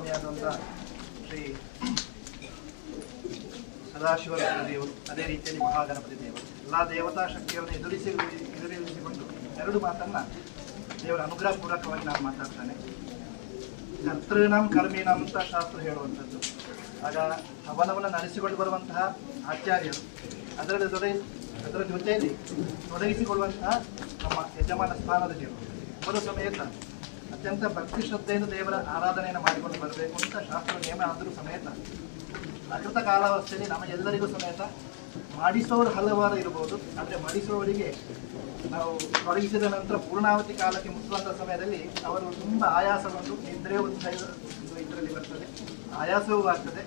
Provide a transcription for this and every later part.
ಸ್ವಾಮಿಯಾದಂಥ ಶ್ರೀ ಸದಾಶಿವ ದೇವರು, ಅದೇ ರೀತಿಯಲ್ಲಿ ಮಹಾಗಣಪತಿ ದೇವರು, ಎಲ್ಲ ದೇವತಾ ಶಕ್ತಿಯನ್ನು ಎದುರಿಸಿಕೊಂಡು ಎರಡು ಮಾತನ್ನು ದೇವರ ಅನುಗ್ರಹ ಪೂರ್ವಕವಾಗಿ ನಾನು ಮಾತಾಡ್ತಾನೆ. ಕರ್ತೃನಾಂ ಕರ್ಮೀನಾಂ ಅಂತ ಶಾಸ್ತ್ರ ಹೇಳುವಂಥದ್ದು. ಆಗ ಹವನವನ್ನು ನಡೆಸಿಕೊಂಡು ಬರುವಂತಹ ಆಚಾರ್ಯರು ಅದರ ಜೊತೆಯಲ್ಲಿ ತೊಡಗಿಸಿಕೊಳ್ಳುವಂತಹ ನಮ್ಮ ಯಜಮಾನ ಸ್ಥಾನದ ದೇವರು ಬರೋ ಸಮೇತ ಅತ್ಯಂತ ಭಕ್ತಿ ಶ್ರದ್ಧೆಯಿಂದ ದೇವರ ಆರಾಧನೆಯನ್ನು ಮಾಡಿಕೊಂಡು ಬರಬೇಕು ಅಂತ ಶಾಸ್ತ್ರ ನಿಯಮ ಆದರೂ ಸಮೇತ ಅಕೃತ ಕಾಲಾವಸ್ಥೆಯಲ್ಲಿ ನಮ್ಮ ಎಲ್ಲರಿಗೂ ಸಮೇತ ಮಾಡಿಸುವವರು ಹಲವಾರು ಇರಬಹುದು. ಆದರೆ ಮಾಡಿಸುವವರಿಗೆ ನಾವು ತೊಡಗಿಸಿದ ನಂತರ ಪೂರ್ಣಾವತಿ ಕಾಲಕ್ಕೆ ಮುಟ್ಟುವಂಥ ಸಮಯದಲ್ಲಿ ಅವರು ತುಂಬ ಆಯಾಸವನ್ನು ನಿದ್ರೆ ಒಂದು ಇದರಲ್ಲಿ ಬರ್ತದೆ, ಆಯಾಸವೂ ಆಗ್ತದೆ.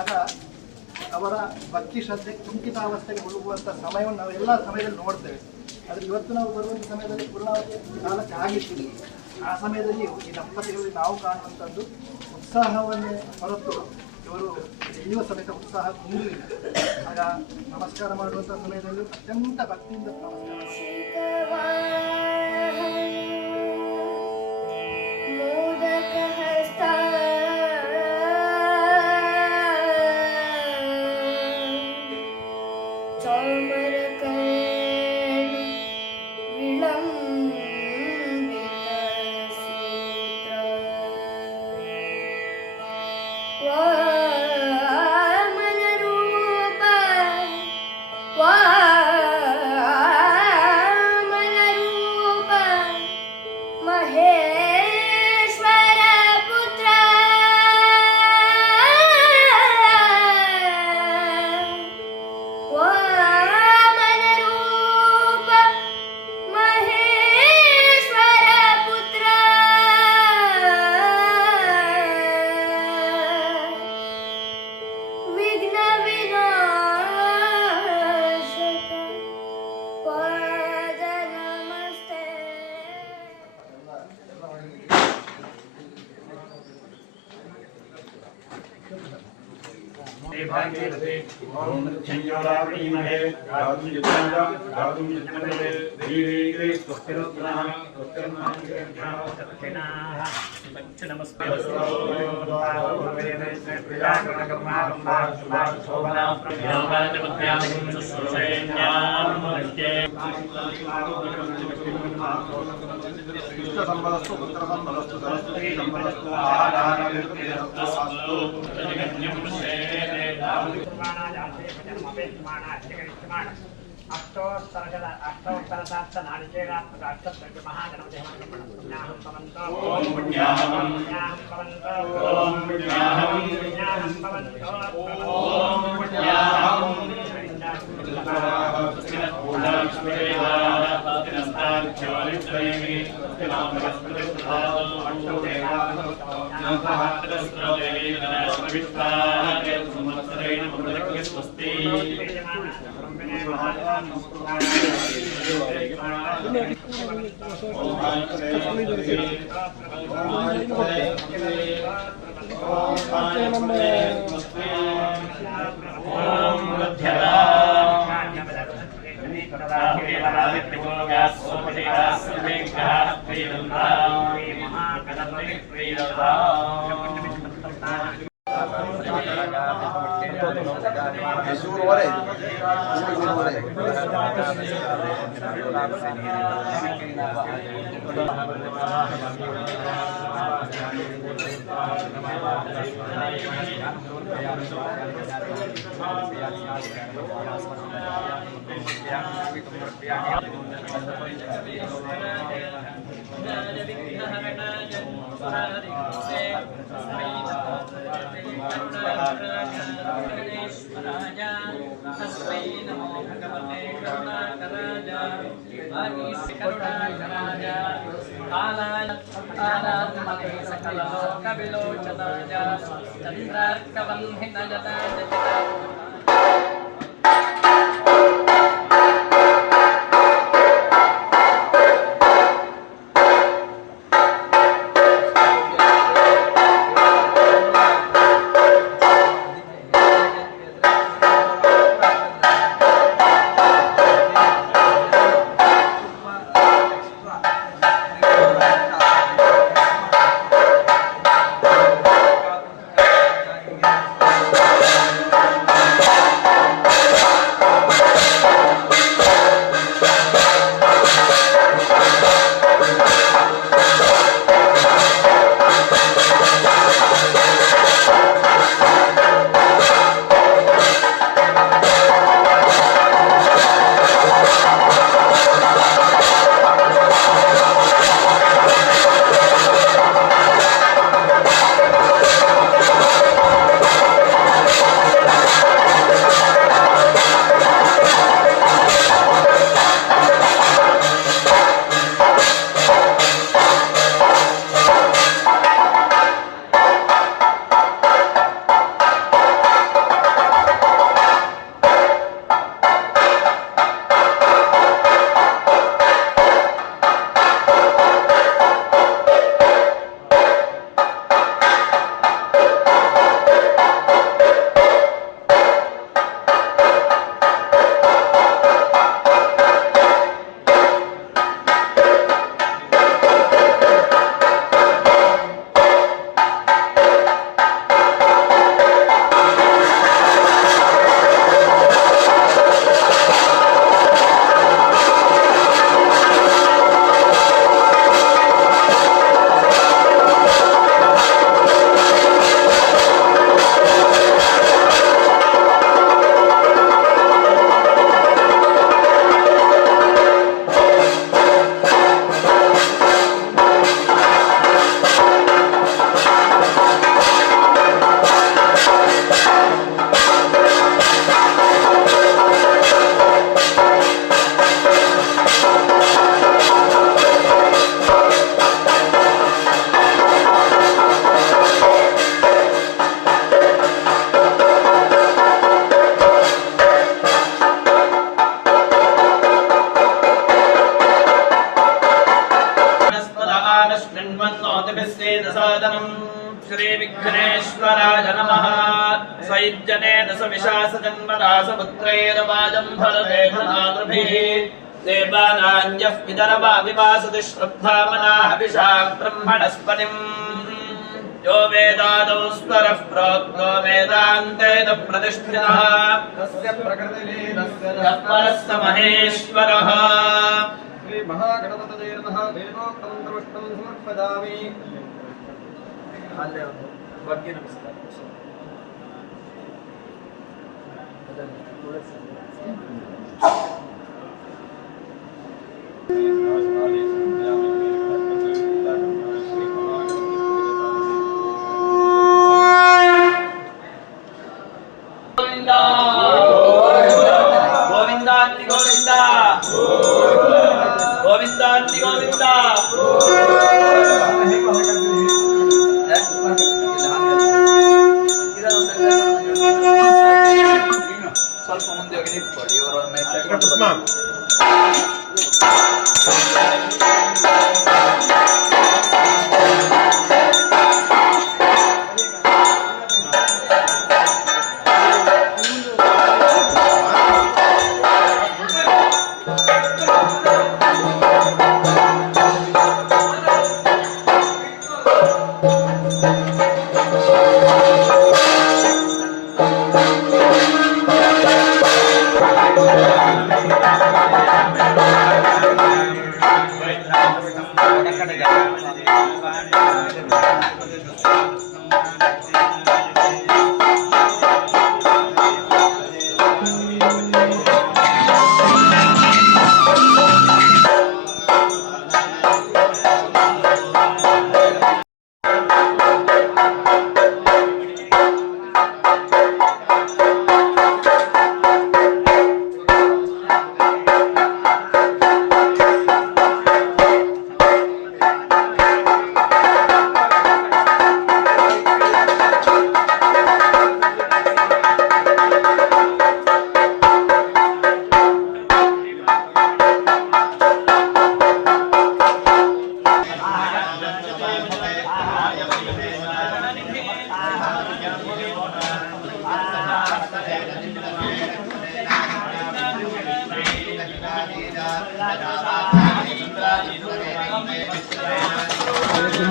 ಆಗ ಅವರ ಭಕ್ತಿ ಶ್ರದ್ಧೆ ಕುಂಠಿತಾವಸ್ಥೆಗೆ ಹೋಗುವಂಥ ಸಮಯವನ್ನು ನಾವು ಎಲ್ಲ ಸಮಯದಲ್ಲಿ ನೋಡ್ತೇವೆ. ಆದರೆ ಇವತ್ತು ನಾವು ಬರುವಂಥ ಸಮಯದಲ್ಲಿ ಪೂರ್ಣಾವತಿ ಕಾಲಕ್ಕೆ ಆಗಿರ್ತೀವಿ. ಆ ಸಮಯದಲ್ಲಿ ಈ ದಂಪತಿಗಳಲ್ಲಿ ನಾವು ಕಾಣುವಂಥದ್ದು ಉತ್ಸಾಹವನ್ನೇ ಹೊರತು ಇವರು ಎಲ್ಲಿಯುವ ಸಮೇತ ಉತ್ಸಾಹ ಕುಂದಿಲ್ಲ. ಆಗ ನಮಸ್ಕಾರ ಮಾಡುವಂಥ ಸಮಯದಲ್ಲಿ ಅತ್ಯಂತ ಭಕ್ತಿಯಿಂದ श्री विघ्नेश्वराय नमः स्वैज्जनेन सविशासजन्मदासपुत्रैरवाजं फलते धनाद्रभिः देवानान्यः विदर्भा विवासति श्रद्धामनाः विशाः ब्रह्मणस्पतिम् यो वेदादौ स्वरः प्रोक्तो वेदान्तेन प्रतिष्ठितः तस्य प्रकृतिलीनस्य परस्य महेश्वरः श्री महागणपतये नमः वेदोक्तं दृष्टं समर्पयामि ಬಗ್ಗೆ ನಮಸ್ಕಾರ ಸ್ವಲ್ಪ ಮುಂದೆ ಹೋಗಿ ನಿಂತ್ಕೊಳ್ಳಿ ಇವರ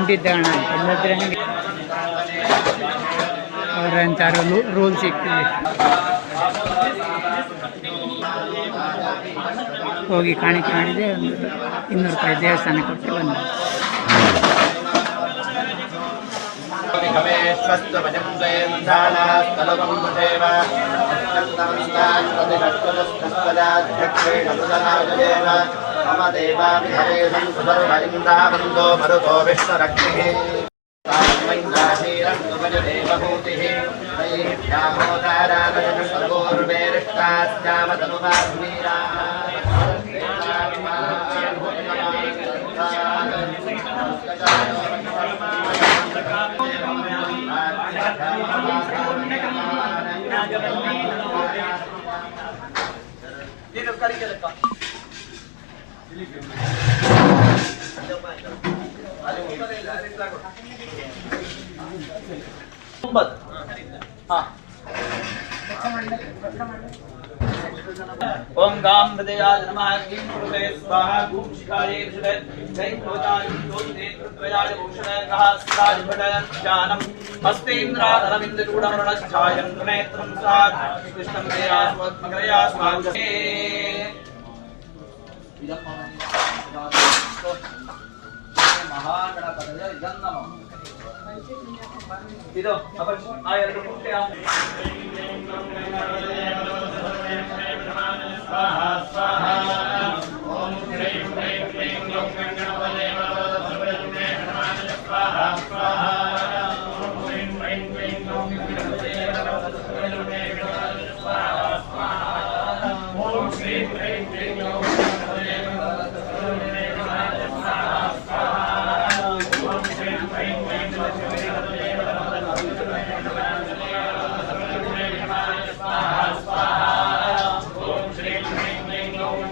ಗುಂಡಿದ್ದಣ ಇಲ್ಲದ್ರೆ ಹಂಗೆ ಅವರಂತಾರು ರೂಲ್ಸ್ ಇಟ್ಟಿದೆ ಹೋಗಿ ಕಾಣಿಕೆ ಮಾಡಿದೆ ಒಂದು 200 ರೂಪಾಯಿ ದೇವಸ್ಥಾನ ಕೊಟ್ಟು ಬಂದೆ मम देवाभिहरे संसर्वलिङ्गाबन्धो मरुतो विष्णुरग्निः देवभूतिः ओम गाम हृदयाय नमः किं कुरुते स्वाहा धूप शिखाये विशदे जय क्रोधाय ज्योतिते कृत्वयाय भूषणे सहस्राय भटयं ज्ञानम् हस्तेन्द्राधरविन्द चूडमरणच्छायं नेत्रं सात् कृष्णं देयास्मग्रया स्वागते महागणपतये नमः ಇದು ಆ ಎರಡು ಮುಟ್ಟೆ स्वाहा स्वाहा ओम ह्रीं ह्रीं क्लीं ग्लौं गणपतये नमः स्वाहा स्वाहा ओम ह्रीं ह्रीं क्लीं ग्लौं गणपतये नमः स्वाहा स्वाहा ओम ह्रीं ह्रीं क्लीं ग्लौं गणपतये नमः स्वाहा स्वाहा ओम ह्रीं ह्रीं क्लीं ग्लौं गणपतये नमः स्वाहा स्वाहा ओम श्रीं ह्रीं क्लीं ग्लौं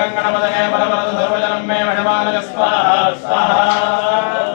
गंगणपतये परमरद सर्वजनं मे वशमानय स्वाहा स्वाहा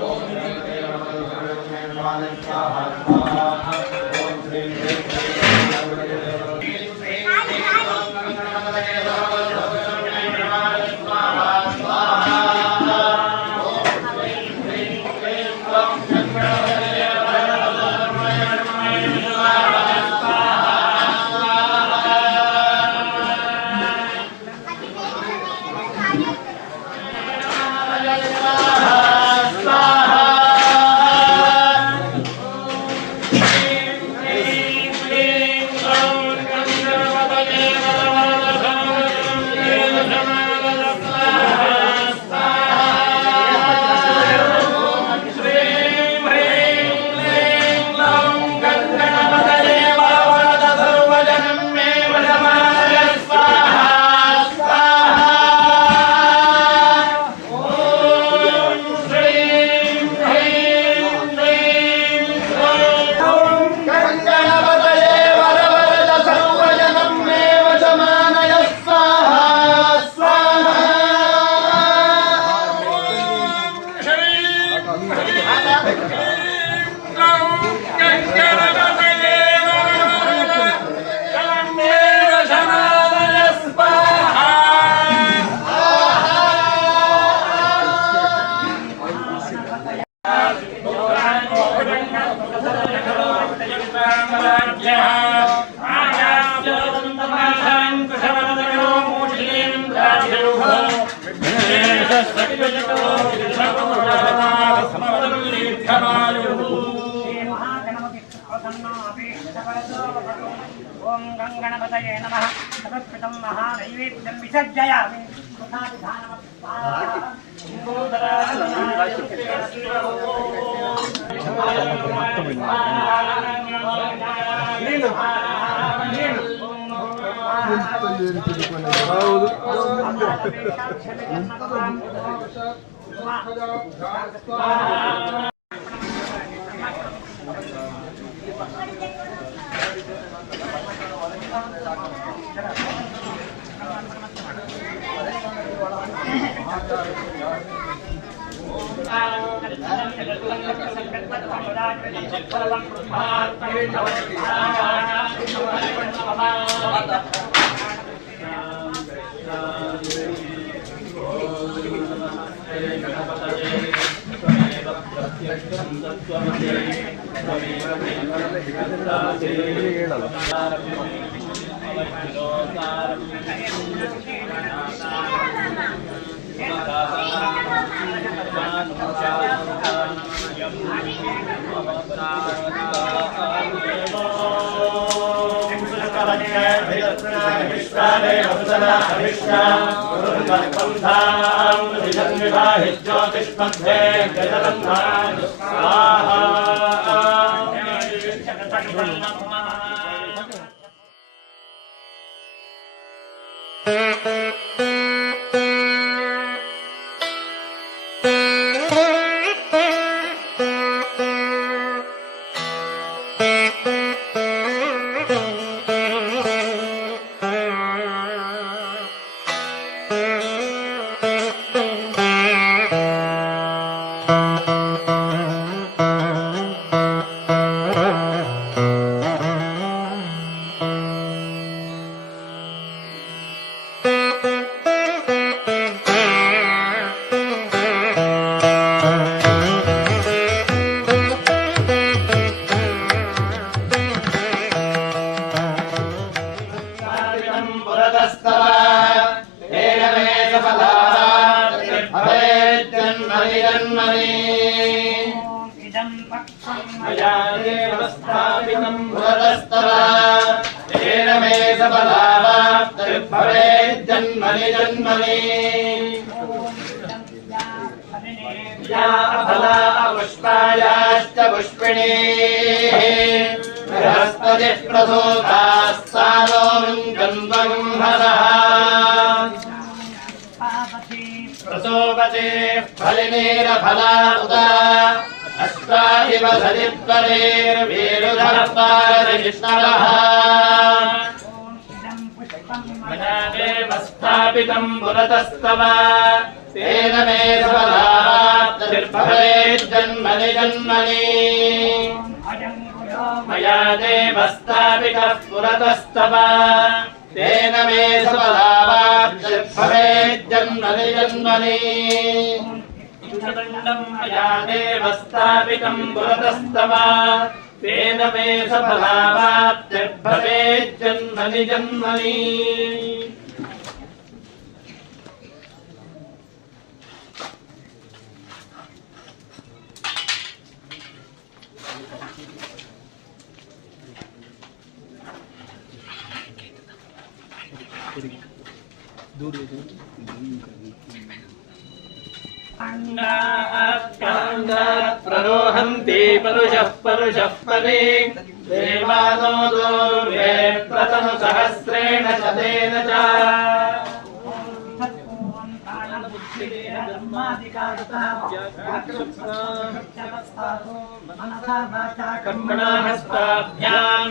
ओम गंगणपतये नमः तदपितं महानैवेद्यं विसर्जयामि बृहस्पतिः प्रसूतास्तानो गन्धगुंहसः प्रसोपते फलिनीरफला उदा अष्टादिव सरिद्वरेर्वीरुधर्पारजिष्णरः मया देवस्थापितं पुरतस्तव तेन मे सफलाप्तिर्भवेज्जन्मनि जन्मनि मया देवस्थापितः पुरतस्तव तेन मे सफलाप्तिर्भवेज्जन्मनि जन्मनि मया देवस्थापितं पुरतस्तव तेन मे सफलाप्तिर्भवेज्जन्मनि जन्मनि प्ररोहन्ति परुषः परे देवानो दूर्वे प्रथम सहस्रेण शतेन च कर्मणा हस्ताभ्यां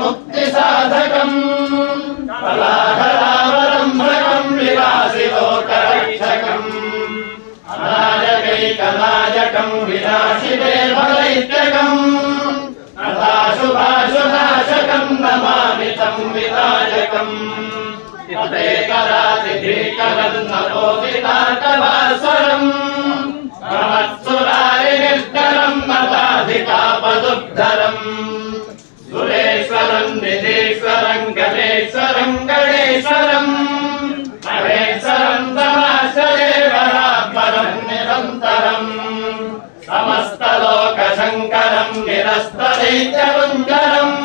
मुक्तिसाधकम् कलाकलावलम्बकम् विलासिलोकरक्षकम् अनायकैकनायकम् विलासिदेवदैत्यकम् अथाशुभाशुनाशकम् नमामि तम् विनायकम् तदेकरातिभीकरम् नभोदिताकवासरम् नमत्सुरारिनिष्करम् नताधिकापदुद्धरम् सुरेश्वरम् निधीश्वरम् गणेश्वरम् गणेश्वरम् दैत्यकुञ्जरम्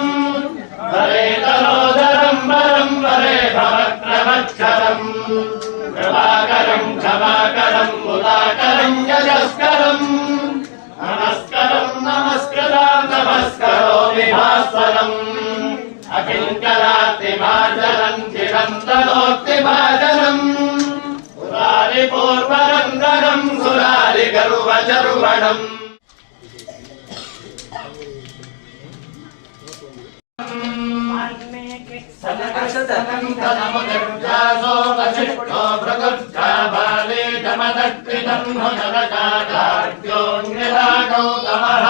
वरे तलोदरम् वरम् वरे भवक्रमक्षरम् कृपाकरम् क्षमाकरम् मुदाकरम् यशस्करम् नमस्करम् नमस्कृताम् नमस्करोमि भास्वरम् अकिङ्करात्रिभाजनम् चिरन्तनोक्तिभाजनम् सुरारिपूर्वरन्दरम् सुरारिगर्वचर्वणम् सनकशतनन्तनमुदर्जासो वसिष्ठो भृगुर्जाबाले जमदकृतम् भुजनकाकार्योऽन्यथा गौतमः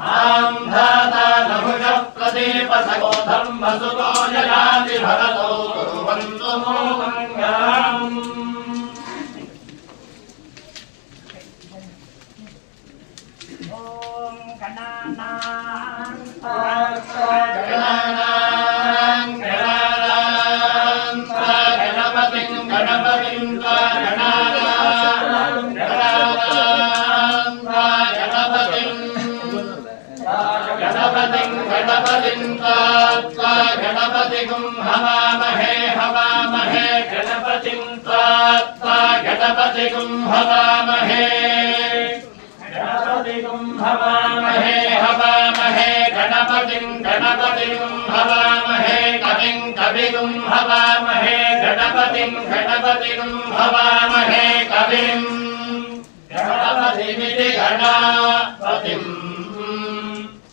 माम् धाता नभुजः प्रदीपसगोधम् वसुतो जनाति भरतो कुर्वन्तु नो मङ्गलम् ॐ गणानां गणपतिम् गणपतिम् गणपतिगुं हवामहे हवामहे गणपतिम् त्वा गणपतिगुं हवामहे गणपतिगुं हवामहे हवामहे गणपतिम् गणपतिगुं हवामहे कविम् कविगुं हवामहे गणपतिम् गणपतिगुं हवामहे कविम् गणपतिमिति गणापतिम्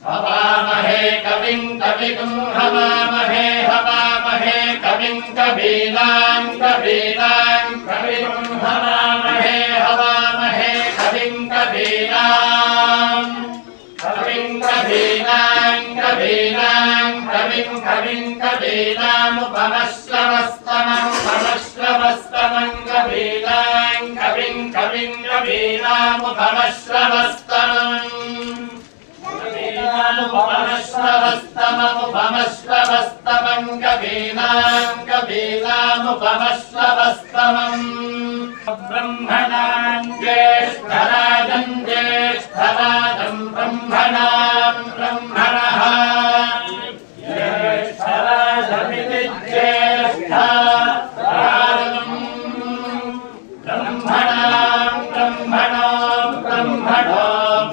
हवामहे कविम् कविगुं हवामहे हवामहे कविम् कवीनाम् कवीनाम् कविगुं हवामहे हवामहे कविम् कवीनाम् कविम् कवीनाम् कवीनाम् कविम् कविम् कवीनामुपमश्रवस्तमम् उपमश्रवस्तमम् कवीनाम् कविम् कविम् कवीनामुपमश्रवस्तमम् उपमश्रवस्तममुपमश्रवस्तमम् कवीनाम् कवीनामुपमश्रवस्तमम् ब्रह्मणाम् ज्येष्ठराजम् ज्येष्ठराजम् ब्रह्मणाम् ब्रह्मणः ज्येष्ठराजमिति ज्येष्ठराजम् ब्रह्मणाम् ब्रह्मणो ब्रह्मणो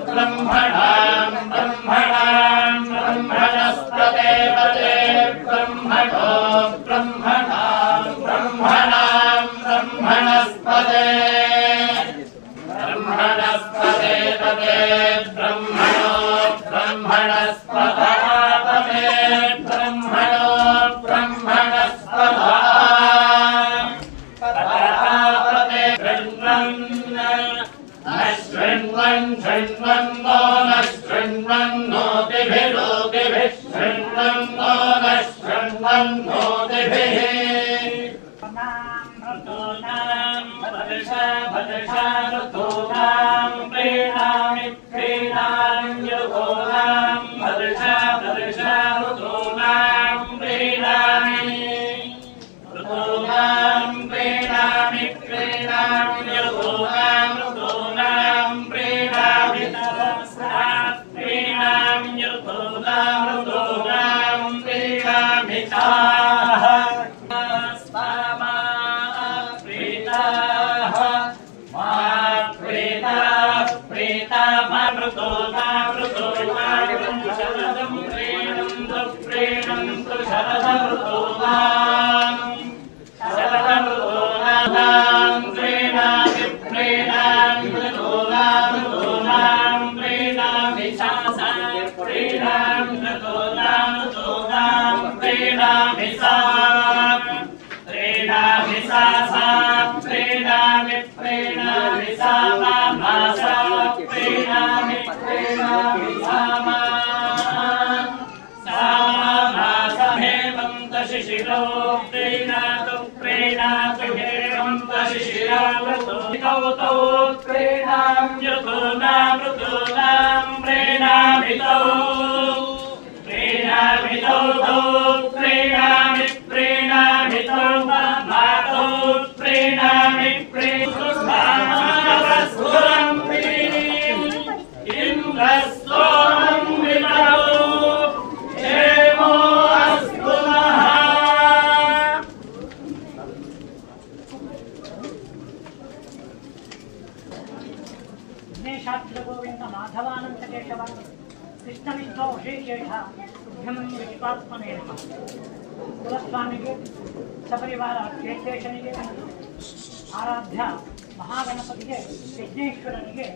ब्रह्मणाम् ब्रह्मणाम् ब्रह्मणस्पते पते ब्रह्मणो ब्रह्मणाम् ब्रह्मणाम् ब्रह्मणस्पते ब्रह्मणस्पते पते ब्रह्मणो ब्रह्मणस्पतः पते ब्रह्मणो ब्रह्मणस्पतः पते शृण्वन् शृण्वन्नो न शृण्वन्नोतिभिरोतिभिः शृण्वन्नो न शृण्वन्नोतिभिः ऋतूनां प्रीणामि प्रीणाम् ऋतूनां ऋतूनां प्रीणामि ऋतूनां प्रीणामि प्रीणाम् ऋतूनां प्रीणामि प्रीणाम् ऋतूनां प्रीणामि ताः Indra ನಮಃ ಶುಭ್ಯಂ ವಿಶ್ವಾತ್ಮನೇ ನಮಃ ಕುಲಸ್ವಾಮಿಗೆ ಸಪರಿವಾರ ಕ್ಷೇತ್ರೇಶನಿಗೆ ಆರಾಧ್ಯ ಮಹಾಗಣಪತಿಗೆ ಯಜ್ಞೇಶ್ವರನಿಗೆ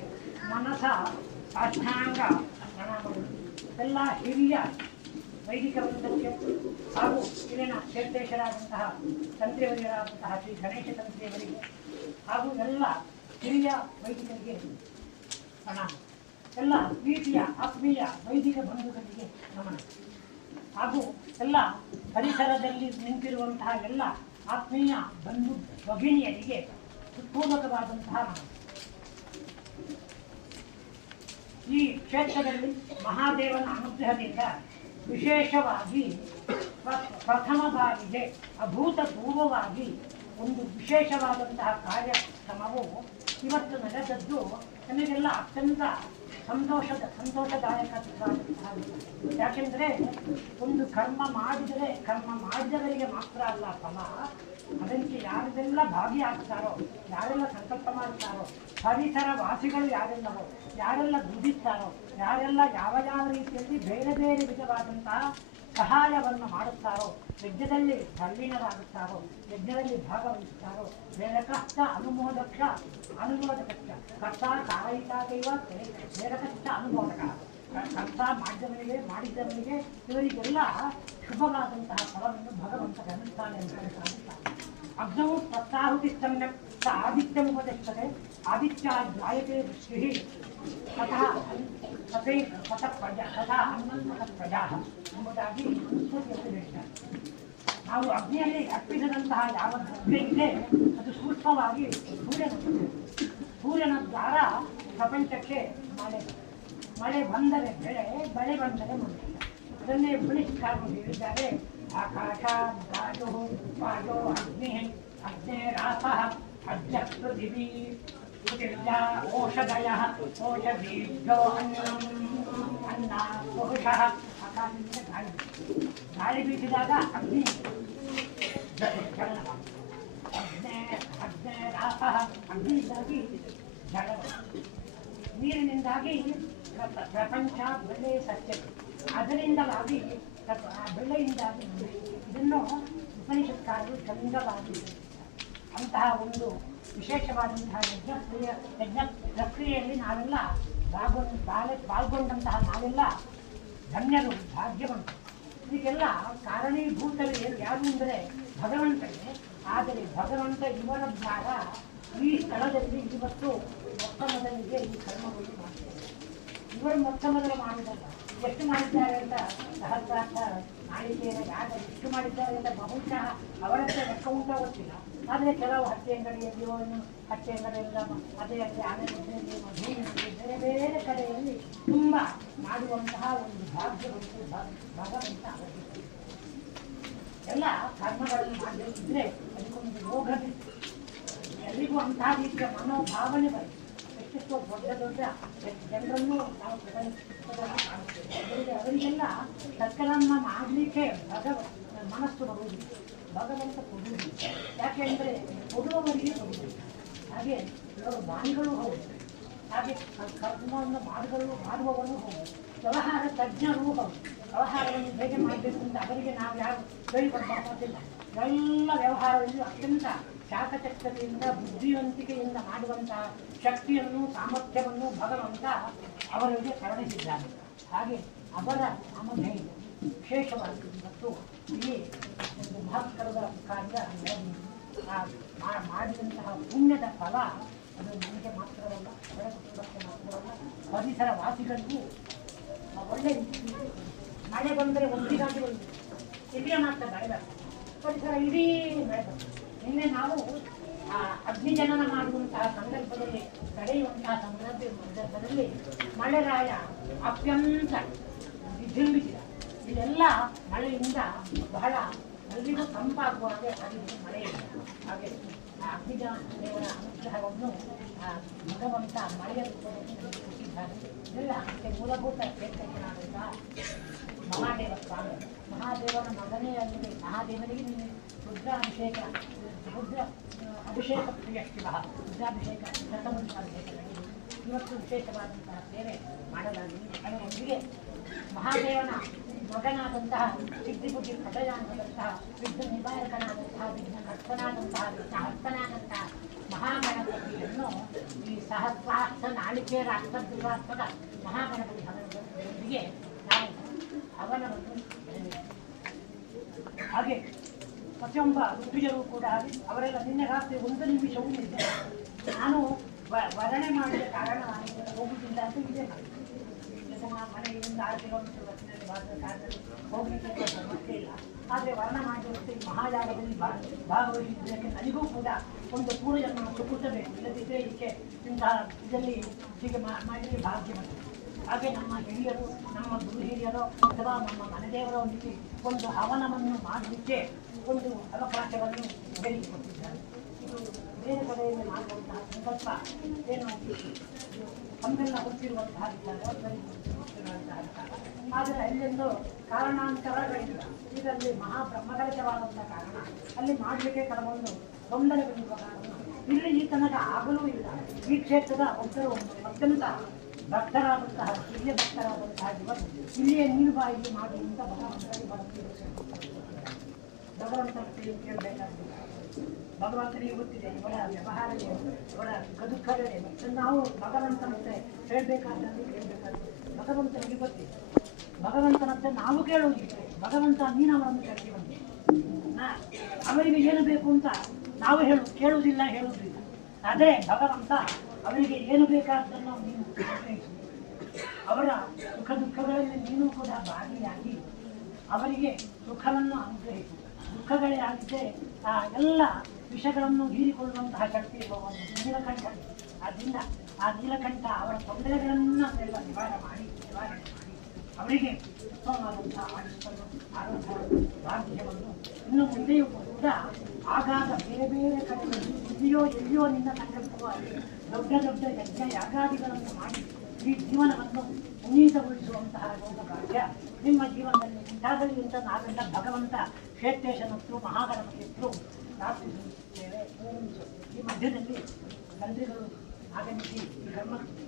ಮನಸ ಸಾಷ್ಟಾಂಗ ಪ್ರಣಾಮಗಳು. ಎಲ್ಲ ಹಿರಿಯ ವೈದಿಕ ವೃಂದಕ್ಕೆ ಹಾಗೂ ಇಲ್ಲಿನ ಕ್ಷೇತ್ರೇಶರಾದಂತಹ ತಂತ್ರಿಯವರಾದಂತಹ ಶ್ರೀ ಗಣೇಶ ತಂತ್ರಿಯವರಿಗೆ ಹಾಗೂ ಎಲ್ಲ ಹಿರಿಯ ವೈದಿಕರಿಗೆ ಪ್ರಣಾಮ. ಎಲ್ಲ ಪ್ರೀತಿಯ ಆತ್ಮೀಯ ವೈದಿಕ ಬಂಧುಗಳಿಗೆ ನಮನ ಹಾಗೂ ಎಲ್ಲ ಪರಿಸರದಲ್ಲಿ ನಿಂತಿರುವಂತಹ ಎಲ್ಲ ಆತ್ಮೀಯ ಬಂಧು ಭಗಿನಿಯರಿಗೆ ಹೃತ್ಪೂರ್ವಕವಾದಂತಹ ನಮನ. ಈ ಕ್ಷೇತ್ರದಲ್ಲಿ ಮಹಾದೇವನ ಅನುಗ್ರಹದಿಂದ ವಿಶೇಷವಾಗಿ ಪ್ರಥಮ ಬಾರಿಗೆ ಅಭೂತಪೂರ್ವವಾಗಿ ಒಂದು ವಿಶೇಷವಾದಂತಹ ಕಾರ್ಯಕ್ರಮವು ಇವತ್ತು ನಡೆದದ್ದು ನಮಗೆಲ್ಲ ಅತ್ಯಂತ ಸಂತೋಷದಾಯಕವಾದಂತಹ. ಯಾಕೆಂದರೆ ಒಂದು ಕರ್ಮ ಮಾಡಿದವರಿಗೆ ಮಾತ್ರ ಅಲ್ಲ ಫಲ, ಅದಕ್ಕೆ ಯಾರೆಲ್ಲ ಭಾಗಿಯಾಗ್ತಾರೋ, ಯಾರೆಲ್ಲ ಸಂಕಲ್ಪ ಮಾಡ್ತಾರೋ, ಪರಿಸರ ವಾಸಿಗಳು ಯಾರೆಲ್ಲವೋ, ಯಾರೆಲ್ಲ ದುಡಿತಾರೋ, ಯಾರೆಲ್ಲ ಯಾವ ಯಾವ ರೀತಿಯಲ್ಲಿ ಬೇರೆ ಬೇರೆ ವಿಧವಾದಂತಹ ಸಹಾಯವನ್ನು ಮಾಡುತ್ತಾರೋ, ಯಜ್ಞದಲ್ಲಿ ತಲ್ಲೀನರಾಗುತ್ತಾರೋ, ಯಜ್ಞದಲ್ಲಿ ಭಾಗವಹಿಸುತ್ತಾರೋ, ಬೇರಕಷ್ಟ ಅನುಮೋದಕ ಕರ್ತ ಕಾರಯಿತಾಗೈವ ಬೇರಕಷ್ಟ ಅನುಮೋದಕ. ಕರ್ತ ಮಾಡಿದವನಿಗೆ ಇವರಿಗೆಲ್ಲ ಶುಭವಾದಂತಹ ಫಲವನ್ನು ಭಗವಂತ ಗಮನಿಸ್ತಾನೆ ಅಂತ ಹೇಳ್ತಾರೆ. ಅಗ್ನೌ ಪ್ರತ್ಯಾಹುತಿ ಸಮ್ಯಕ್ ಸ ಆದಿತ್ಯಮುಪತಿಷ್ಠತೆ ಆದಿತ್ಯ ಜಾಯತೆ ದೃಷ್ಟಿ ತಥಾ ಪ್ರಜಾ ಎಂಬುದಾಗಿ ಹೇಳ್ತಾರೆ. ನಾವು ಅಗ್ನಿಯಲ್ಲಿ ಅರ್ಪಿಸಿದಂತಹ ಯಾವ ದ್ರವ್ಯ ಇದೆ ಅದು ಸೂಕ್ಷ್ಮವಾಗಿ ಸೂರ್ಯನ ದ್ವಾರ ಪ್ರಪಂಚಕ್ಕೆ ಮಳೆ ಬಂದರೆ ಬೆಳೆ ಬಂದರೆ ಮನುಷ್ಯ. ಅದನ್ನೇ ಬಲಿಷ್ಠಾಗಿ ಹೇಳಿದ್ದಾರೆ. ಆಕಾಶ ವಾಯೋ ಅಗ್ನೇರಾಪ ಅದ್ಯ ಪೃಥಿವೀ ಓಷಧಯ ಓಷಧೀಭ್ಯೋ ಅನ್ನ ಪುರುಷಃ. ಆಕಾಶದಿಂದ ಗಾಳಿ ಬೀಸಿದಾಗ ಅಗ್ನಿ ಅಗ್ನೇರಾಪ ಅಗ್ನಿಯಿಂದಾಗಿ ಜಲ, ನೀರಿನಿಂದಾಗಿ ಪ್ರಪಂಚ ಬೆಳೆ ಸಸ್ಯ, ಅದರಿಂದಲಾಗಿ ಬೆಳೆಯಿಂದಾಗಿ ಇದನ್ನು ಉಪನಿಷತ್ಕಾರರು ಚಂದವಾಗಿ ಅಂತಹ ಒಂದು ವಿಶೇಷವಾದಂತಹ ಯಜ್ಞ ಪ್ರಕ್ರಿಯೆಯಲ್ಲಿ ನಾವೆಲ್ಲ ಪಾಲ್ಗೊಂಡಂತಹ ನಾವೆಲ್ಲ ಧನ್ಯರು, ಭಾಗ್ಯವಂತರು. ಇದಕ್ಕೆಲ್ಲ ಕಾರಣೀಭೂತರು ಯಾರು ಅಂದರೆ ಭಗವಂತನೇ. ಆದರೆ ಭಗವಂತ ಇವರ ದ್ವಾರ ಈ ಸ್ಥಳದಲ್ಲಿ ಇವತ್ತು ಮೊತ್ತ ಮೊದಲಿಗೆ ಈ ಕರ್ಮಗಳು ಮಾಡ್ತಾರೆ. ಇವರು ಮೊತ್ತ ಮೊದಲು ಮಾಡಿದಲ್ಲ, ಎಷ್ಟು ಮಾಡಿದ್ದಾರೆ ಅಂತ ಸಹಸ್ರಾರ್ಥ ನಾಳಿಕೆಯ ಯಾಗ ಎಷ್ಟು ಮಾಡಿದ್ದಾರೆ ಅಂತ ಬಹುಶಃ ಅವರಷ್ಟೇ ಲೆಕ್ಕ ಉಂಟ ಗೊತ್ತಿಲ್ಲ. ಆದರೆ ಕೆಲವು ಹತ್ಯೆ ಅಂಗಡಿಯಲ್ಲಿ ಹತ್ಯೆ ಅಂಗಡಿಯಲ್ಲ, ಅದೇ ಆಮೇಲೆ ಬೇರೆ ಬೇರೆ ಕಡೆಯಲ್ಲಿ ತುಂಬ ಮಾಡುವಂತಹ ಒಂದು ಭಾಗ್ಯವಂತ ಭಗವಂತ ಅವರಿಗೆ ಎಲ್ಲ ಕರ್ಮಗಳನ್ನು ಮಾಡಬೇಕಿದ್ರೆ ಅದಕ್ಕೊಂದು ಯೋಗವಿತ್ತು. ಎಲ್ಲಿಗೂ ಅಂತಹ ರೀತಿಯ ಮನೋಭಾವನೆ ಬರುತ್ತೆ. ಎಷ್ಟೆಷ್ಟೋ ದೊಡ್ಡ ಜನರನ್ನು ನಾವು ಕಾಣುತ್ತೇವೆ. ಅವರಿಗೆಲ್ಲ ಸತ್ಕರ್ಮ ಮಾಡಲಿಕ್ಕೆ ಮನಸ್ಸು ಬರುವುದಿಲ್ಲ, ಭಗವಂತ ಕೊಡುವುದಿಲ್ಲ. ಯಾಕೆಂದರೆ ಕೊಡುವವರಿಗೆ ಕೊಡುವುದಿಲ್ಲ. ಹಾಗೆ ಕೆಲವರು ದಾನಿಗಳು ಹೌದು, ಹಾಗೆ ಕರ್ಮವನ್ನು ಮಾಡುವವನು ಹೌದು, ವ್ಯವಹಾರ ತಜ್ಞರೂ ಹೌದು. ವ್ಯವಹಾರವನ್ನು ಹೇಗೆ ಮಾಡಬೇಕು ಅಂತ ಅವರಿಗೆ ನಾವು ಯಾರು ಹೇಳಿಕೊಡ್ಬೋದಿಲ್ಲ. ಎಲ್ಲ ವ್ಯವಹಾರದಲ್ಲಿ ಅತ್ಯಂತ ಚಾಕಚಕ್ಯತೆಯಿಂದ ಬುದ್ಧಿವಂತಿಕೆಯಿಂದ ಮಾಡುವಂತಹ ಶಕ್ತಿಯನ್ನು ಸಾಮರ್ಥ್ಯವನ್ನು ಭಗವಂತ ಅವರಿಗೆ ಕರುಣಿಸಿದ್ದಾನೆ. ಹಾಗೆ ಅವರ ನಾಮಧೇಯ ವಿಶೇಷವಾಗಿ ಮತ್ತು ಇಲ್ಲಿ ಒಂದು ಮಹತ್ಕರದ ಕಾರ್ಯ ಮಾಡಿದಂತಹ ಪುಣ್ಯದ ಫಲ ಅದು ನನಗೆ ಮಾತ್ರವಲ್ಲ, ಅವರ ಕುಟುಂಬಕ್ಕೆ ಮಾತ್ರವಲ್ಲ, ಪರಿಸರ ವಾಸಿಗಳಿಗೂ ಒಳ್ಳೆ ಮಳೆ ಬಂದರೆ ಒಟ್ಟಿಗಾಗಿ ಬಂದಿದೆ. ಇಲ್ಲಿಯ ಮಾತ್ರ ಮಳೆ ಬರ್ತದೆ, ಪರಿಸರ ಇಡೀ ಮಳೆ ಬರ್ತದೆ. ನಿನ್ನೆ ನಾವು ಅಗ್ನಿಜನನ ಮಾಡುವಂತಹ ಸಂದರ್ಭದಲ್ಲಿ ನಡೆಯುವಂತಹ ಸಂದರ್ಭದಲ್ಲಿ ಮಳೆರಾಯ ಅತ್ಯಂತ ವಿಜೃಂಭಿಸಿದ. ಇದೆಲ್ಲ ಮಳೆಯಿಂದ ಬಹಳ ಎಲ್ಲಿಗೂ ತಂಪಾಗುವಾಗೆ ಹರಿದು ಮಳೆಯಿಲ್ಲ. ಹಾಗೆ ಅಗ್ನಿಜನ ದೇವರ ಅನುಗ್ರಹವನ್ನು ಭಗವಂತ ಮಳೆಯ ರೂಪದಲ್ಲಿ ಕೊಟ್ಟಿದ್ದಾರೆ. ಇದೆಲ್ಲ ಅದಕ್ಕೆ ಮೂಲಭೂತ ಕ್ಷೇತ್ರಜ್ಞನಾದಂತಹ ಮಹಾದೇವ ಸ್ವಾಮಿ, ಮಹಾದೇವನ ಮಗನೇ ಅಂದರೆ ಮಹಾದೇವನಿಗೆ ರುದ್ರಾಭಿಷೇಕ ಪ್ರಿಯ ಶಿವ, ರುದ್ರಾಭಿಷೇಕ ಶತಮಂತ್ರಾಭಿಷೇಕ ಇವತ್ತು ವಿಶೇಷವಾದಂತಹ ಸೇವೆ ಮಾಡಲಾಗಿದೆ. ಅದರೊಂದಿಗೆ ಮಹಾದೇವನ ಮಗನಾದಂತಹ ಸಿದ್ಧಿಬುದ್ಧಿ ಪ್ರದಯಾನದಂತಹ ವಿಘ್ನ ನಿವಾರಕನಾದಂತಹ ವಿಘ್ನ ಕರ್ತನಾದಂತಹ ವಿಘ್ನ ಹರ್ತನಾದಂತಹ ಮಹಾಗಣಪತಿಯನ್ನು ಈ ಸಹಸ್ರಾಕ್ಷ ನಾಳಿಕೇರ ಅಷ್ಟದ್ವಿವಾತ್ಮಕ ಮಹಾಗಣಪತಿ ಹವನದೊಂದಿಗೆ ನಾವು ಹವನವನ್ನು ಹಾಗೆ ಪ್ರತಿಯೊಬ್ಬ ಋತುಜರು ಕೂಡ ಅವರೆಲ್ಲ ನಿನ್ನೆ ರಾತ್ರಿ ಒಂದು ನಿಮಿಷವೂ ಇದೆ ನಾನು ವರ್ಣನೆ ಮಾಡಿದ ಕಾರಣ ಹೋಗುವುದಿಲ್ಲ ಅಂತ ಇದೆ ಮನೆಯಿಂದ 6 ಕಿಲೋಮೀಟರ್ ಬಸ್ಸಿನಲ್ಲಿ ಬರುವ ಕಾರಣದಲ್ಲಿ ಹೋಗಲಿಕ್ಕೆ ಸಮಸ್ಯೆ ಇಲ್ಲ. ಆದರೆ ವರ್ಣ ಮಾಡಿದಂತೆ ಮಹಾಯಾಗದಲ್ಲಿ ಭಾಗವಹಿಸಿದ್ದಕ್ಕೆ ನನಗೂ ಕೂಡ ಒಂದು ಪೂರ್ವಜನ್ಮ ಸುಕೃತಬೇಕು. ಇಲ್ಲದಿದ್ದರೆ ಇದಕ್ಕೆ ಇಂತಹ ಇದರಲ್ಲಿ ಹೀಗೆ ಮಾಡಲಿ ಭಾಗ್ಯವಂತ. ಹಾಗೆ ನಮ್ಮ ಹಿರಿಯರು, ನಮ್ಮ ಗುರು ಹಿರಿಯರು ಅಥವಾ ನಮ್ಮ ಮನೆದೇವರೊಂದಿಗೆ ಒಂದು ಹವನವನ್ನು ಮಾಡಲಿಕ್ಕೆ ಒಂದು ಅವಕಾಶವನ್ನು ಒದಗಿಸಿಕೊಟ್ಟಿದ್ದಾರೆ. ಇದು ಬೇರೆ ಕಡೆಯಲ್ಲಿ ಮಾಡುವಂತಹ ಸಂಕಲ್ಪ ಏನು ತಮ್ಮೆಲ್ಲ ಗೊತ್ತಿರುವಂತಹ ಆದರೆ ಅಲ್ಲೆಂದು ಕಾರಣಾಂತರಗಳಿಲ್ಲ. ಇದರಲ್ಲಿ ಮಹಾಬ್ರಹ್ಮಕಲಶವಾದಂತಹ ಕಾರಣ ಅಲ್ಲಿ ಮಾಡಲಿಕ್ಕೆ ಕೆಲವೊಂದು ತೊಂದರೆಗಳು ಇಲ್ಲಿ ಈ ತನಕ ಆಗಲೂ ಇಲ್ಲ. ಈ ಕ್ಷೇತ್ರದ ಒಬ್ಬರು ಅತ್ಯಂತ ಭಕ್ತರಾದಂತಹ ಹಿರಿಯ ಭಕ್ತರಾದಂತಹ ಇವರು ಇಲ್ಲಿಯೇ ನೀರು ಬಾಯಿಗೆ ಮಾಡಿ ಅಂತ ಭಗವಂತನಿಗೆ ಭಗವಂತನಿಗೆ ಕೇಳಬೇಕಾಗಿದೆ. ಭಗವಂತನಿಗೆ ಗೊತ್ತಿದೆ ಇವರ ವ್ಯವಹಾರವೇ, ಇವರ ಗದುಕರೇ. ಮತ್ತು ನಾವು ಭಗವಂತನಂತೆ ಹೇಳಬೇಕಾದಲ್ಲಿ ಕೇಳಬೇಕಾದ್ರೆ ಭಗವಂತನಿಗೆ ಗೊತ್ತಿದೆ. ಭಗವಂತನಂತೆ ನಾವು ಕೇಳುವುದಿಲ್ಲ. ಭಗವಂತ ನೀನು ಅವರನ್ನು ಕರೆಸಿ ಬಂದೆ, ಅವರಿಗೆ ಏನು ಬೇಕು ಅಂತ ನಾವು ಕೇಳುವುದಿಲ್ಲ, ಹೇಳುವುದಿಲ್ಲ. ಆದರೆ ಭಗವಂತ ಅವರಿಗೆ ಏನು ಬೇಕಾದ್ದನ್ನು ನೀನು ಗ್ರಹಿಸು. ಅವರ ಸುಖ ದುಃಖಗಳಲ್ಲಿ ನೀನು ಕೂಡ ಭಾಗಿಯಾಗಿ ಅವರಿಗೆ ಸುಖವನ್ನು ಅನುಗ್ರಹಿಸು. ದುಃಖಗಳೇ ಆಗಿದ್ದರೆ ಆ ಎಲ್ಲ ವಿಷಯಗಳನ್ನು ಹೀರಿಕೊಳ್ಳುವಂತಹ ಶಕ್ತಿ ಇರುವವನು ನೀಲಕಂಠ. ಆದ್ದರಿಂದ ಆ ನೀಲಕಂಠ ಅವರ ತೊಂದರೆಗಳನ್ನೆಲ್ಲ ನಿವಾರಣೆ ಮಾಡಿ ಅವರಿಗೆ ಉತ್ತಮವಾದಂತಹ ಆರೋಗ್ಯ ಭಾಗ್ಯವನ್ನು ಇನ್ನು ಮುಂದೆಯೂ ಕೂಡ ಆಗಾಗ ಬೇರೆ ಬೇರೆ ಕಡೆಗಳಲ್ಲಿ ಎಲ್ಲಿಯೋ ನಿನ್ನ ಸಂಕಲ್ಪವಾಗಿ ದೊಡ್ಡ ದೊಡ್ಡ ಯಜ್ಞ ಯಾಗಾದಿಗಳನ್ನು ಮಾಡಿ ಈ ಜೀವನವನ್ನು ಉನ್ನೀತಗೊಳಿಸುವಂತಹ ಯೋಗ ಕಾರ್ಯ ನಿಮ್ಮ ಜೀವನದಲ್ಲಿ ಉಂಟಾಗಲಿ ಅಂತ ನಾವೆಲ್ಲ ಭಗವಂತ ಕ್ಷೇತ್ರೇಶನತ್ತು ಮಹಾಗಣಪತಿಯತ್ತು ಪ್ರಾರ್ಥಿಸುತ್ತೇವೆ. ಈ ಮಧ್ಯದಲ್ಲಿ ತಂತ್ರಿಗಳು ಆಗಮಿಸಿ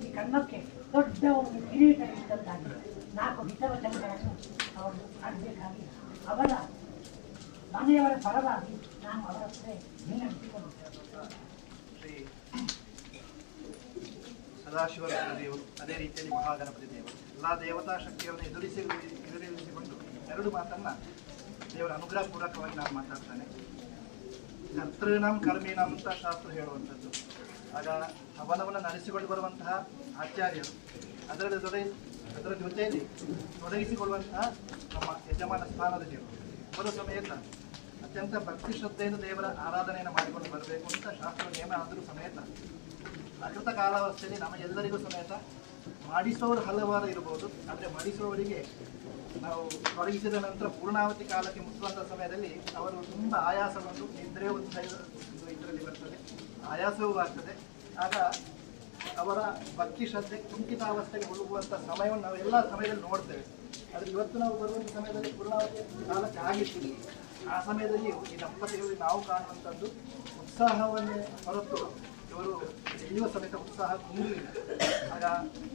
ಈ ಕರ್ಮಕ್ಕೆ ದೊಡ್ಡ ಒಂದು ಕಿರೀಟ ಇದ್ದಂತಾಗಿದೆ. 4 ಹಿತವಚನಗಳನ್ನು ಅವರು ಮಾಡಬೇಕಾಗಿ ಅವರ ಮನೆಯವರ ಪರವಾಗಿ ನಾನು ಅವರ ಹತ್ರ ವಿನಂತಿಸಿಕೊಳ್ಳುತ್ತೇನೆ. ಶ್ರೀ ಸದಾಶಿವ ದೇವರು, ಅದೇ ರೀತಿಯಲ್ಲಿ ಮಹಾಗಣಪತಿ ದೇವರು ಎಲ್ಲ ದೇವತಾ ಶಕ್ತಿಗಳನ್ನು ಎದುರಿಸಿಕೊಂಡು 2 ಮಾತನ್ನ ದೇವರ ಅನುಗ್ರಹ ಪೂರ್ವಕವಾಗಿ ನಾನು ಮಾತಾಡ್ತಾನೆ. ಕರ್ತೃನಾಂ ಕರ್ಮೀನಾಂ ಅಂತ ಶಾಸ್ತ್ರ ಹೇಳುವಂಥದ್ದು. ಆಗ ಹವನವನ್ನು ನಡೆಸಿಕೊಂಡು ಬರುವಂತಹ ಆಚಾರ್ಯರು ಅದರ ಜೊತೆಯಲ್ಲಿ ತೊಡಗಿಸಿಕೊಳ್ಳುವಂತಹ ನಮ್ಮ ಯಜಮಾನ ಸ್ಥಾನದಲ್ಲಿ ಬರುವ ಸಮೇತ ಅತ್ಯಂತ ಭಕ್ತಿ ಶ್ರದ್ಧೆಯಿಂದ ದೇವರ ಆರಾಧನೆಯನ್ನು ಮಾಡಿಕೊಂಡು ಬರಬೇಕು ಅಂತ ಶಾಸ್ತ್ರ ನಿಯಮ ಆದರೂ ಸಮೇತ ಅಕೃತ ಕಾಲಾವಸ್ಥೆಯಲ್ಲಿ ನಮಗೆಲ್ಲರಿಗೂ ಸಮೇತ ಮಾಡಿಸೋರು ಹಲವಾರು ಇರಬಹುದು. ಆದರೆ ಮಾಡಿಸುವವರಿಗೆ ನಾವು ತೊಡಗಿಸಿದ ನಂತರ ಪೂರ್ಣಾವತಿ ಕಾಲಕ್ಕೆ ಮುಟ್ಟುವಂಥ ಸಮಯದಲ್ಲಿ ಅವರು ತುಂಬ ಆಯಾಸವನ್ನು ನಿದ್ರೆ ಇದರಲ್ಲಿ ಬರ್ತದೆ, ಆಯಾಸವೂ ಆಗ್ತದೆ. ಆಗ ಅವರ ಭಕ್ತಿ ಶ್ರದ್ಧೆ ಕುಂಠಿತಾವಸ್ಥೆಗೆ ಹೋಗುವಂಥ ಸಮಯವನ್ನು ನಾವು ಎಲ್ಲ ಸಮಯದಲ್ಲಿ ನೋಡ್ತೇವೆ. ಆದರೆ ಇವತ್ತು ನಾವು ಬರುವಂಥ ಸಮಯದಲ್ಲಿ ಪೂರ್ಣಾವತಿ ಕಾಲಕ್ಕೆ ಆಗಿರ್ತೀವಿ. ಆ ಸಮಯದಲ್ಲಿ ಈ ದಂಪತಿಗಳಲ್ಲಿ ನಾವು ಕಾಣುವಂಥದ್ದು ಉತ್ಸಾಹವನ್ನೇ ಹೊರತು ಇವರು ಎಲ್ಲಿಯೂ ಸಮೇತ ಉತ್ಸಾಹ ಕುಂದಿಲ್ಲ. ಆಗ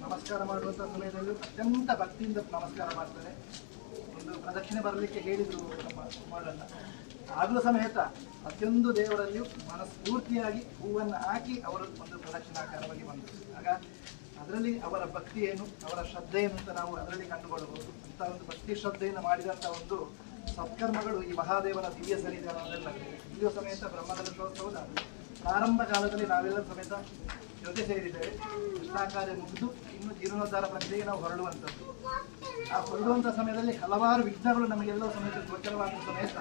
ನಮಸ್ಕಾರ ಮಾಡುವಂಥ ಸಮಯದಲ್ಲೂ ಅತ್ಯಂತ ಭಕ್ತಿಯಿಂದ ನಮಸ್ಕಾರ ಮಾಡ್ತಾರೆ. ಒಂದು ಪ್ರದಕ್ಷಿಣೆ ಬರಲಿಕ್ಕೆ ಹೇಳಿದರು ನಮ್ಮ ಕುಮಾರಣ್ಣ, ಆಗಲೂ ಸಮೇತ ಪ್ರತಿಯೊಂದು ದೇವರಲ್ಲಿಯೂ ಮನಸ್ಫೂರ್ತಿಯಾಗಿ ಹೂವನ್ನು ಹಾಕಿ ಅವರು ಒಂದು ಪ್ರದಕ್ಷಿಣಾಕಾರವಾಗಿ ಬಂದರು. ಆಗ ಅದರಲ್ಲಿ ಅವರ ಭಕ್ತಿ ಏನು, ಅವರ ಶ್ರದ್ಧೆ ಏನು ಅಂತ ನಾವು ಅದರಲ್ಲಿ ಕಂಡುಕೊಳ್ಳಬಹುದು. ಅಂತ ಒಂದು ಭಕ್ತಿ ಶ್ರದ್ಧೆಯನ್ನು ಮಾಡಿದಂಥ ಒಂದು ಸತ್ಕರ್ಮಗಳು ಈ ಮಹಾದೇವನ ದಿವ್ಯ ಸನ್ನಿಧಾನದಲ್ಲ. ಇಲ್ಲಿಯೂ ಸಮೇತ ಬ್ರಹ್ಮಕಲಶೋತ್ಸವದ ಪ್ರಾರಂಭ ಕಾಲದಲ್ಲಿ ನಾವೆಲ್ಲರೂ ಸಮೇತ ಜೊತೆ ಸೇರಿದ್ದೇವೆ. ಕೃಷ್ಣಾಕಾರ್ಯ ಮುಗಿದು ಇನ್ನು ಜೀರ್ಣೋದ್ಧಾರ ಪ್ರಕ್ರಿಯೆಗೆ ನಾವು ಹೊರಡುವಂಥದ್ದು. ಆ ಹೊರಡುವಂಥ ಸಮಯದಲ್ಲಿ ಹಲವಾರು ವಿಘ್ನಗಳು ನಮಗೆಲ್ಲವೂ ಸಮೇತ ಗೋಚರವಾದ ಸಮೇತ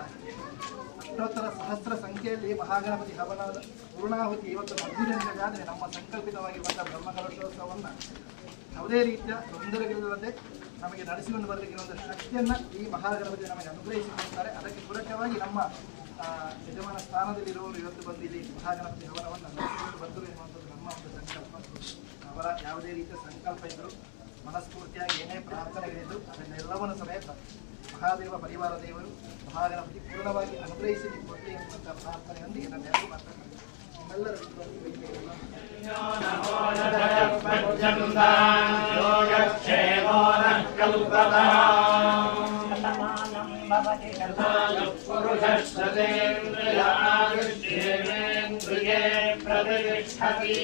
ಅಷ್ಟೋತ್ತರ ಸಹಸ್ರ ಸಂಖ್ಯೆಯಲ್ಲಿ ಮಹಾಗಣಪತಿ ಹವನದ ಪೂರ್ಣಾಹುತಿ ಇವತ್ತು ಮಧ್ಯಾಹ್ನಗಾದರೆ ನಮ್ಮ ಸಂಕಲ್ಪಿತವಾಗಿರುವಂಥ ಬ್ರಹ್ಮಕಲಶೋತ್ಸವವನ್ನು ಯಾವುದೇ ರೀತಿಯ ತೊಂದರೆಗಳಿಲ್ಲದೆ ನಮಗೆ ನಡೆಸಿಕೊಂಡು ಬರಲಿಕ್ಕಿರುವಂಥ ಶಕ್ತಿಯನ್ನು ಈ ಮಹಾಗಣಪತಿ ನಮಗೆ ಅನುಗ್ರಹಿಸಿಕೊಳ್ತಾರೆ. ಅದಕ್ಕೆ ಪೂರಕವಾಗಿ ನಮ್ಮ ಯಜಮಾನ ಸ್ಥಾನದಲ್ಲಿರುವವರು ಇವತ್ತು ಬಂದು ಇಲ್ಲಿ ಮಹಾಗಣಪತಿ ಹವನವನ್ನು ನಡೆಸಿಕೊಂಡು ಬಂದರು ಎನ್ನುವಂಥದ್ದು ನಮ್ಮ ಒಂದು ಸಂಕಲ್ಪ. ಅವರ ಯಾವುದೇ ರೀತಿಯ ಸಂಕಲ್ಪ ಇದ್ದರೂ ಮನಸ್ಫೂರ್ತಿಯಾಗಿ ಏನೇ ಪ್ರಾರ್ಥನೆಗಳಿದ್ದು ಅದನ್ನೆಲ್ಲವನ್ನು ಸಮೇತ ಮಹಾದೇವ ಪರಿವಾರ ದೇವರು ಮಹಾಗಣಪತಿ ಪೂರ್ಣವಾಗಿ ಅನುಗ್ರಹಿಸಿ ಕೊಟ್ಟೆ ಎನ್ನುವಂಥ ಪ್ರಾರ್ಥನೆಯೊಂದಿಗೆ ನನ್ನೆಲ್ಲರೂ ಮಾತಾಡ್ತಾರೆ. ನಿಮ್ಮೆಲ್ಲರ पुरुषश्रतेन्द्रियायुष्येवेन्द्रिये प्रतिष्ठति